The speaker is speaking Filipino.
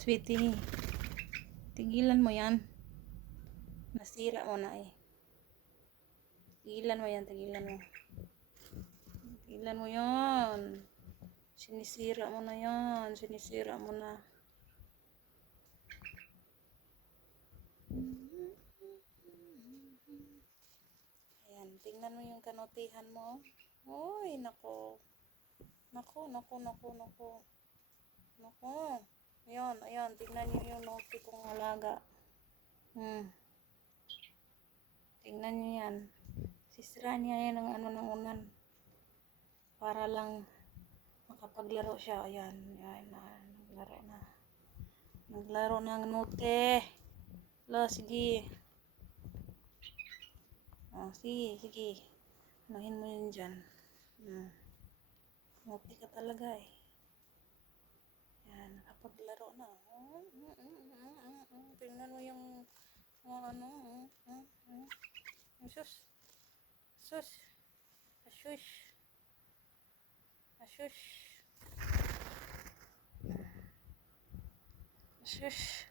Sweetie, tigilan mo yan. Nasira mo na eh. Tigilan mo yan, tigilan mo. Tigilan mo yan. Sinisira mo na yan. Sinisira mo na. Ayan, tingnan mo yung kanutihan mo. Uy, nako. Nako, nako, nako, nako. Nako. Ayan, ayan, tingnan nyo yung note kong alaga. Tingnan nyo yan. Sisira niya yan ng ano ng unan. Para lang makapaglaro siya. Ayan, ayan, naglaro na. Naglaro ng note. Lo, sige. Oh, sige, sige. Anuhin mo yun dyan. Note ka talaga eh. Yan, nakapaglaro na. Tingnan mo yung ano. Sus. Sus. Ashush. Ashush. Ashush.